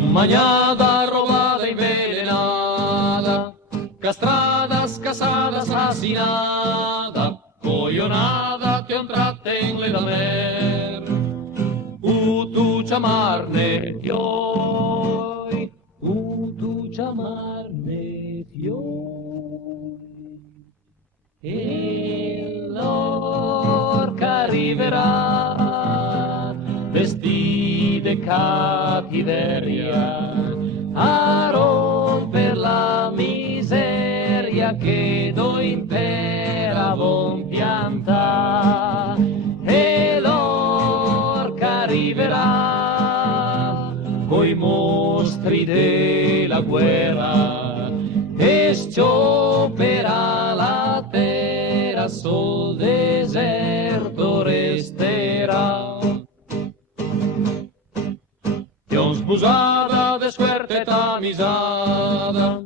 Mañana robada y envenenada, castrada, escasada, assassinata, coglionata, ti intrattenle da mer. Tu chiamarne fioi, tu chiamarne fioi. E l'orca arriverà, vestite cattiveria, a romper la miseria che do impera von pianta. E l'orca arriverà coi mostri della guerra e sciopera la terra, sol deserto resterà. Tion sposata de suerte tamisada,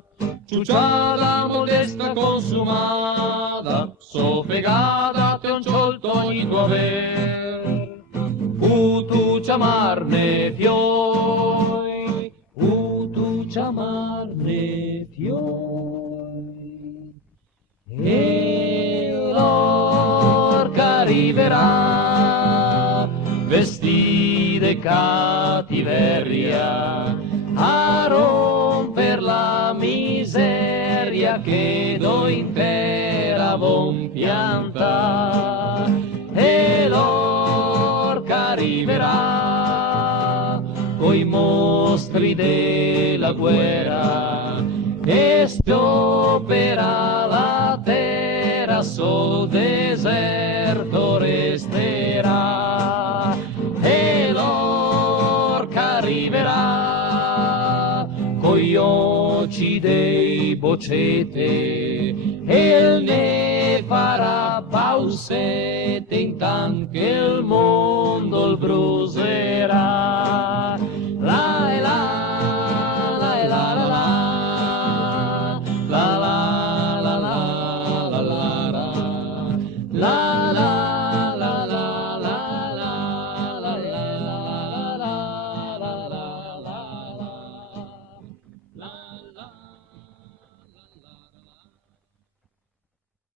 ciucciata, modesta, consumata, soffegata, te un ciolto in tuo aver. Tu chiamarne fioi, tu chiamarne fioi. E l'orca arriverà, vestite cattiveria, a romper la miseria che do intera von pianta. E l'orca arriverà coi mostri della guerra e stopperà la terra, sol deserto resterà. E l'orca arriverà coi occhi dei bocete e ne farà pausette intanto che il mondo il brucerà.